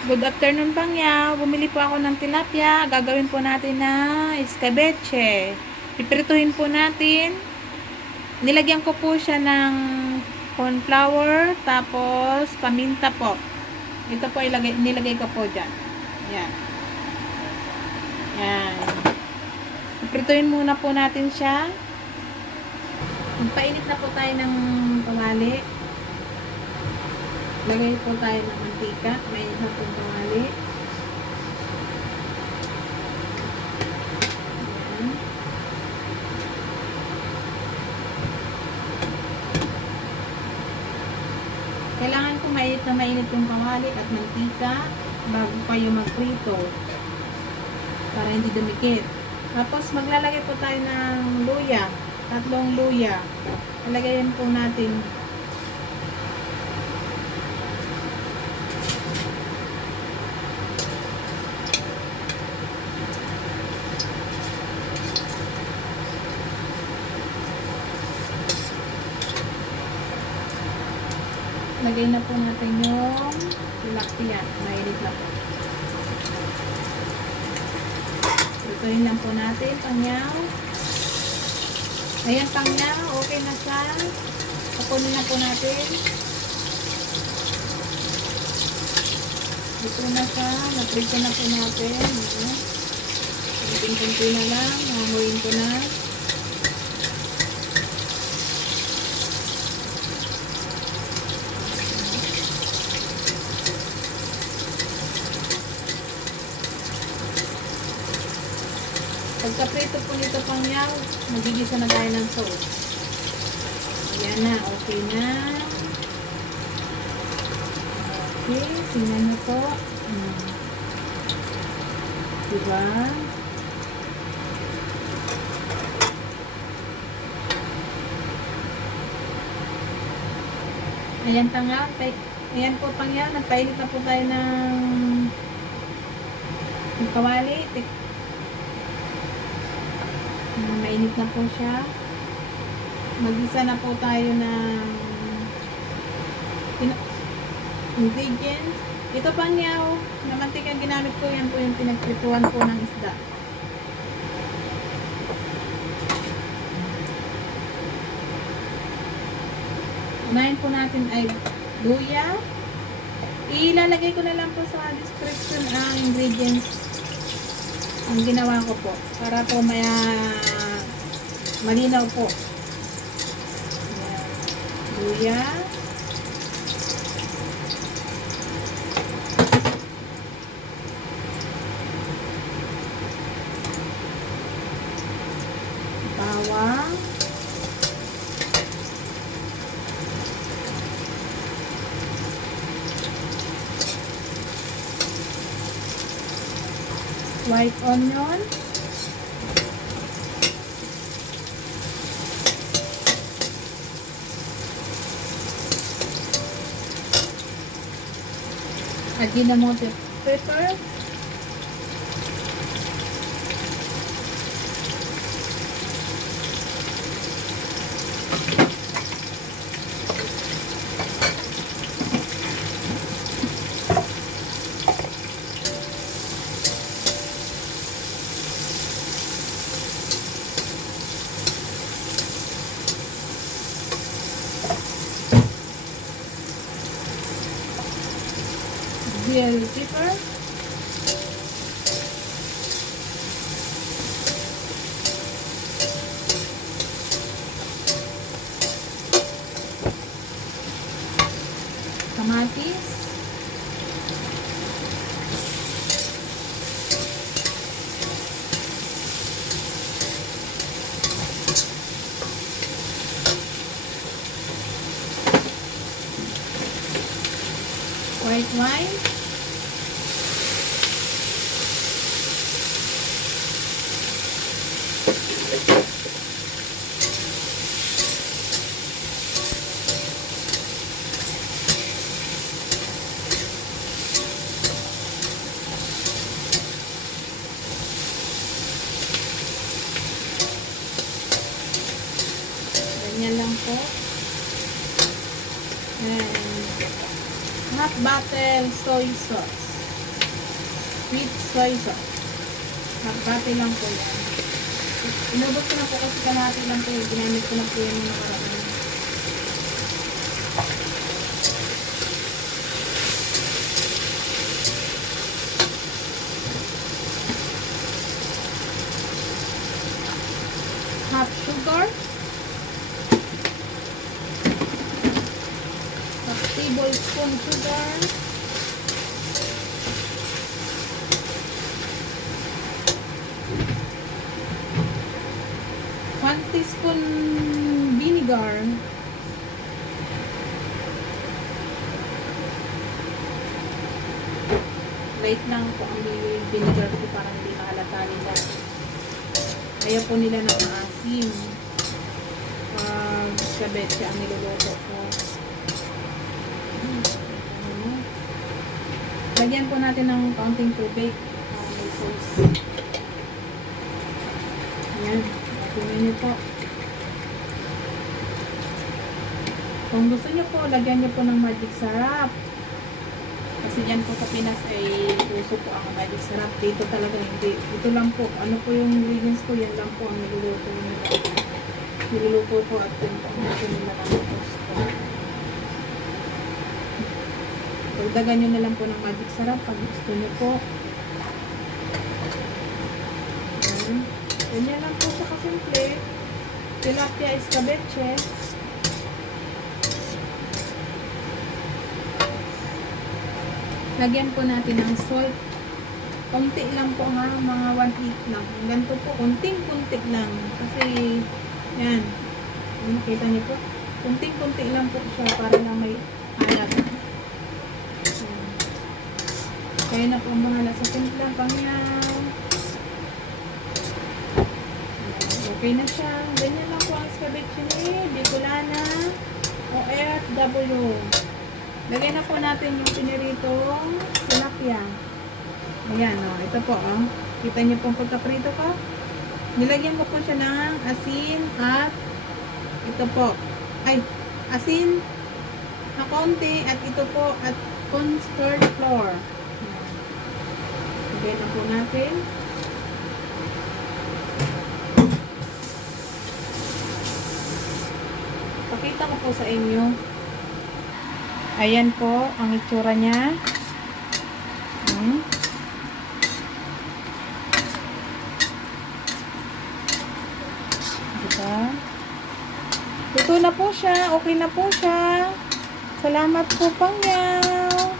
Good afternoon, Pangyaw. Bumili po ako ng tilapia. Gagawin po natin na escabeche. Piprituhin po natin. Nilagyan ko po siya ng cornflour, tapos paminta po. Ito po nilagay ko po dyan. Yan. Yan. Piprituhin muna po natin siya. Magpainit na po tayo ng kawali. Lagay po tayo ng mantika. Mainit na po kawali. Ayan. Kailangan ko mainit na mainit yung kawali at mantika bago kayo magprito para hindi dumikit. Tapos maglalagay po tayo ng luya. 3 luya. Lalagayin po natin. Lagay na po natin yung tilapia. Mainit na po. Lutuin lang po natin, Pangyaw. Ayan, Pangyaw. Okay na siya. Kapunin na po natin. Luto na siya. Naprito na po natin. Kunti-kunti na lang. Hanguin ko na. Pagka-prito po nito, Pangyaw, magigisa na tayo ng sauce. Ayan na, okay na. Okay, tingnan na po. Diba? Ayan, Pangyaw. Ayan po, Pangyaw. Nagpainit na po tayo ng kawali. Mainit na po siya. Mag-isa na po tayo ng ingredients. Ito, Pangyaw, na mantika ginamit ko, yan po yung pinagprituan po ng isda. Unahin po natin ay luya. Ilalagay ko na lang po sa description ang ingredients ang ginawa ko po para po malinaw po. Luya, bawang, white onion, Ajinomoto pepper, bell pepper, kamatis, white wine, ganyan lang po. And half bottle soy sauce. Sweet soy sauce. Nakapati lang po yan. Inubos ko na po kasi kalahati lang po yun. Ginamit ko na po yan yung nakaraan. Half sugar. Half tablespoon sugar. 1 teaspoon vinegar. Light lang po ang vinegar ko para hindi mahalata nila. Ayaw po nila ng maasim. Escabeche ang niluluto ko. Lagyan po natin ng kaunting tubig para may sauce. Ayan. Tingnan nyo po. Kung gusto nyo po, lagyan nyo po ng magic sarap. Kasi dyan po sa Pinas ay puso po ang magic sarap. Dito talaga hindi. Ito lang po. Ano po yung ingredients ko, yan lang po ang niluluto nila. Niluluto po at yun po ang gusto nila ng gusto. Dagdagan nyo na lang po ng magic sarap pag gusto nyo po. Ganyan lang po siya kasimple. Tilapia escabeche. Lagyan po natin ng salt. Konti lang po ha, mga 1/8 lang. Ganito po, kunting-kunti lang. Kasi, yan. Nakita niyo po? Kunting-kunti lang po siya para lang may alat. Kaya na po ang bahala sa simplang pangyaw. Okay na siya. Ganyan lang po ang escabeche ni Bicolana OFW. Lagyan na po natin yung piniritong tilapia. Ayan, o. Ito po, o. Kita niyo pong pagkaprito ko. Nilagyan ko po siya ng asin at ito po. Ay, asin na konti at ito po at cornstarch flour. Lagyan na po natin. Pakita ko po sa inyo. Ayan po ang itsura niya. Diba? Ito na po siya. Okay na po siya. Salamat po, pangyaw.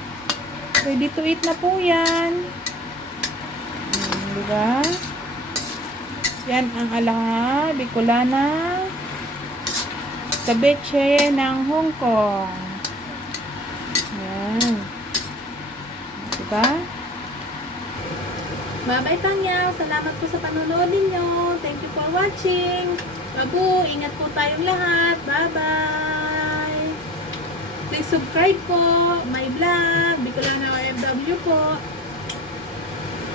Ready to eat na po yan. Diba? Yan ang alaha, Bicolana escabeche ng Hong Kong. Yan. Diba? Bye-bye, pangyaw. Salamat po sa panonood ninyo. Thank you for watching. Babu, ingat po tayong lahat. Bye-bye. Please subscribe po. My vlog. Bicolana OFW po.